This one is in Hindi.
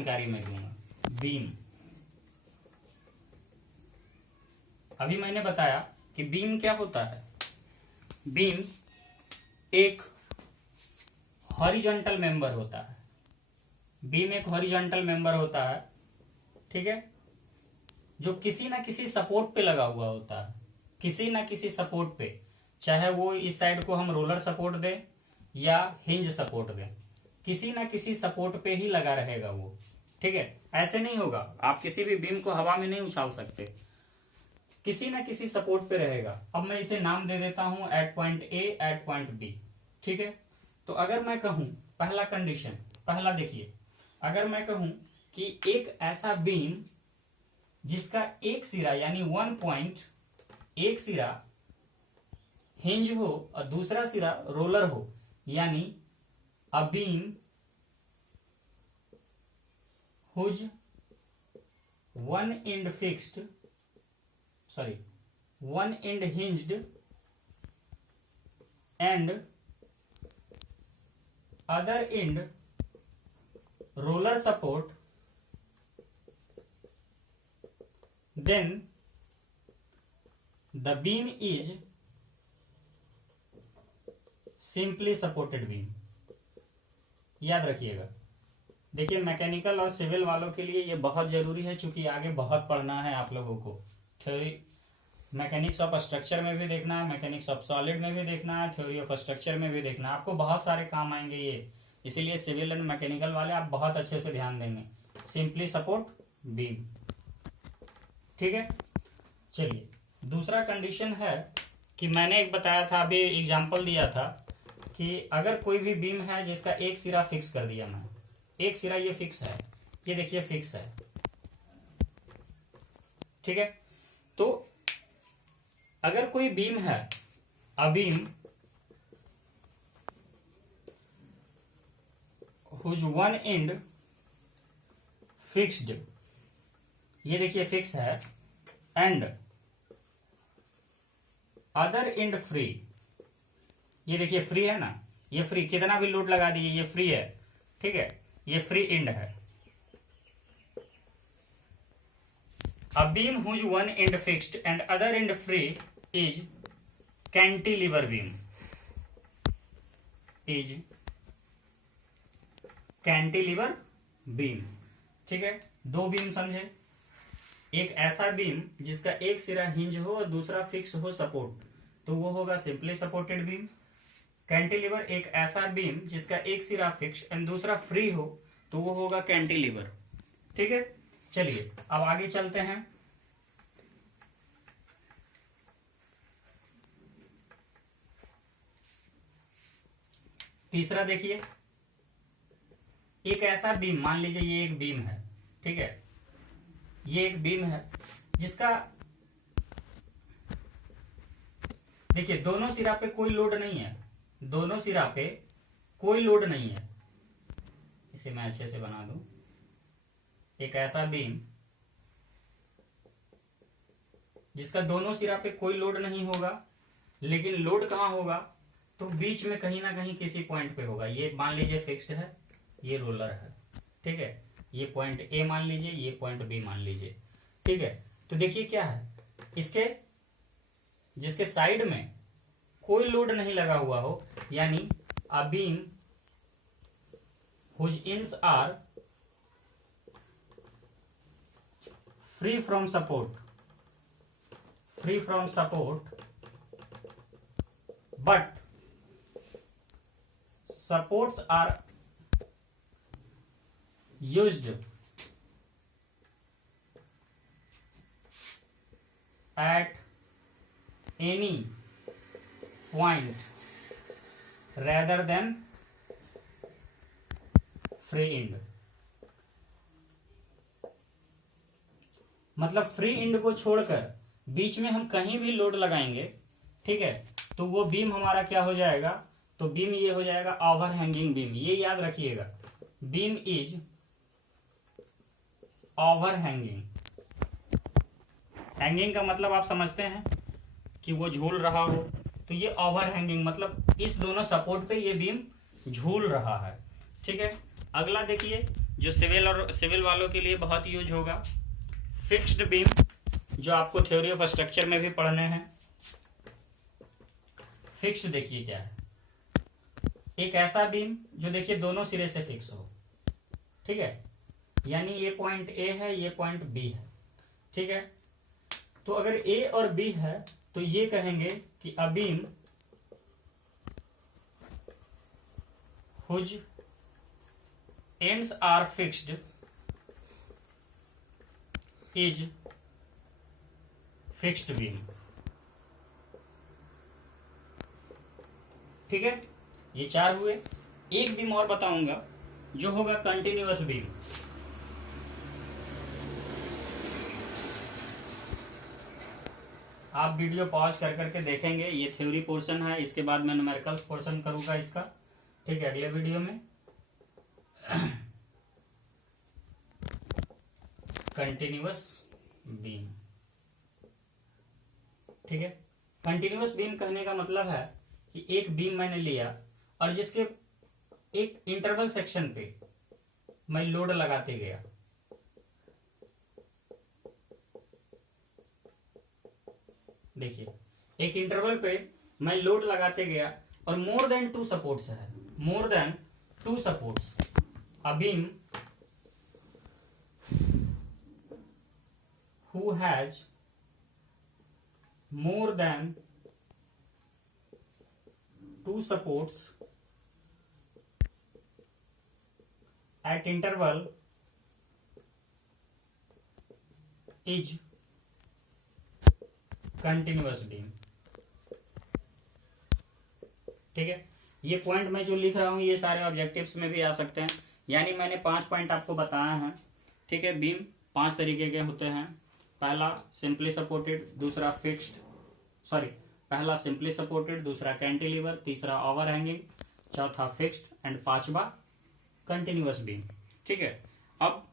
जानकारी मैं दूंगा। बीम, अभी मैंने बताया कि बीम क्या होता है। बीम एक हॉरिजॉन्टल मेंबर होता है। बीम एक हॉरिजॉन्टल मेंबर होता है, ठीक है, जो किसी ना किसी सपोर्ट पे लगा हुआ होता है, किसी ना किसी सपोर्ट पे, चाहे वो इस साइड को हम रोलर सपोर्ट दें या हिंज सपोर्ट दें, किसी ना किसी सपोर्ट पे ही लगा रहेगा वो, ठीक है। ऐसे नहीं होगा, आप किसी भी बीम को हवा में नहीं उछाल सकते, किसी ना किसी सपोर्ट पे रहेगा। अब मैं इसे नाम दे देता हूं at point A, at point B, ठीक है। तो अगर मैं कहूं, पहला कंडीशन, पहला देखिए, अगर मैं कहूं कि एक ऐसा बीम जिसका एक सिरा यानी 1 पॉइंट, एक सिरा हिंज हो और दूसरा सिरा रोलर हो, यानी a beam whose one end fixed, sorry, one end hinged and other end roller support, then the beam is simply supported beam। याद रखिएगा। देखिए, मैकेनिकल और सिविल वालों के लिए ये बहुत जरूरी है, क्योंकि आगे बहुत पढ़ना है आप लोगों को। थ्योरी मैकेनिक्स ऑफ स्ट्रक्चर में भी देखना है, मैकेनिक्स ऑफ सॉलिड में भी देखना है, थ्योरी ऑफ स्ट्रक्चर में भी देखना है, आपको बहुत सारे काम आएंगे ये। इसीलिए सिविल एंड मैकेनिकल वाले आप बहुत अच्छे से ध्यान देंगे। सिंपली सपोर्ट बीम, ठीक है। चलिए, दूसरा कंडीशन है कि मैंने एक बताया था, अभी एग्जांपल दिया था कि अगर कोई भी बीम है जिसका एक सिरा फिक्स कर दिया मैं, एक सिरा ये फिक्स है, ये देखिए फिक्स है, ठीक है। तो अगर कोई बीम है, a beam whose one end fixed, ये देखिए फिक्स है, एंड अदर एंड फ्री, ये देखिए फ्री है ना, ये फ्री, कितना भी लोड लगा दीजिए ये फ्री है, ठीक है, ये फ्री एंड है। A beam whose one end fixed and other end free is cantilever beam, is cantilever beam, ठीक है। दो बीम समझे, एक ऐसा बीम जिसका एक सिरा हिंज हो और दूसरा फिक्स हो सपोर्ट, तो वो होगा सिंपली सपोर्टेड बीम। कैंटिलीवर एक ऐसा बीम जिसका एक सिरा फिक्स एंड दूसरा फ्री हो, तो वो होगा कैंटिलीवर, ठीक है। चलिए अब आगे चलते हैं। तीसरा देखिए, एक ऐसा बीम, मान लीजिए ये एक बीम है, ठीक है, ये एक बीम है जिसका देखिए दोनों सिरा पे कोई लोड नहीं है, दोनों सिरा पे कोई लोड नहीं है। इसे मैं अच्छे से बना दूं। एक ऐसा बीम जिसका दोनों सिरा पे कोई लोड नहीं होगा, लेकिन लोड कहां होगा, तो बीच में कहीं ना कहीं किसी पॉइंट पे होगा। ये मान लीजिए फिक्स्ड है, ये रोलर है, ठीक है, ये पॉइंट ए मान लीजिए, ये पॉइंट बी मान लीजिए, ठीक है। तो देखिए क्या है, इसके जिसके साइड में कोई लोड नहीं लगा हुआ हो, यानी a beam whose ends are free from support, free from support, but supports are used at any point rather than free end। मतलब फ्री एंड को छोड़कर बीच में हम कहीं भी लोड लगाएंगे, ठीक है, तो वो बीम हमारा क्या हो जाएगा, तो बीम ये हो जाएगा ओवर हैंगिंग बीम। ये याद रखिएगा, beam is over hanging. Hanging का मतलब आप समझते हैं कि वो झूल रहा हो, तो ये ओवर हैंगिंग मतलब इस दोनों सपोर्ट पे ये बीम झूल रहा है, ठीक है। अगला देखिए, जो सिविल वालों के लिए बहुत यूज होगा। फिक्स्ड बीम, जो आपको थ्योरी ऑफ स्ट्रक्चर में भी पढ़ने हैं। फिक्स्ड देखिए क्या है, एक ऐसा बीम जो देखिए दोनों सिरे से फिक्स हो, ठीक है, यानी ये पॉइंट ए है, ये पॉइंट बी है, ठीक है। तो अगर ए और बी है तो ये कहेंगे कि a beam whose ends are fixed is fixed beam, ठीक है। ये 4 हुए। एक बीम और बताऊंगा जो होगा कंटिन्यूअस बीम। आप वीडियो पॉज कर करके देखेंगे, ये थ्योरी पोर्शन है, इसके बाद मैं न्यूमेरिकल्स पोर्शन करूंगा इसका, ठीक है, अगले वीडियो में। कंटिन्यूअस बीम, ठीक है। कंटिन्यूअस बीम कहने का मतलब है कि एक बीम मैंने लिया और जिसके एक इंटरवल सेक्शन पे मैं लोड लगाते गया, देखिए एक इंटरवल पे मैं लोड लगाते गया और मोर देन 2 सपोर्ट्स है, more than 2 supports, a beam who has more than 2 supports at interval is continuous beam, ठीक है। ये पॉइंट मैं जो लिख रहा हूं ये सारे ऑब्जेक्टिव्स में भी आ सकते हैं, यानी मैंने 5 पॉइंट आपको बताया है, ठीक है। बीम 5 तरीके के होते हैं, पहला सिंपली सपोर्टेड, दूसरा फिक्स्ड, पहला सिंपली सपोर्टेड, दूसरा कैंटिलीवर, तीसरा ओवरहैंगिंग, चौथा फिक्स्ड एंड 5वां कंटिन्यूअस बीम, ठीक है। अब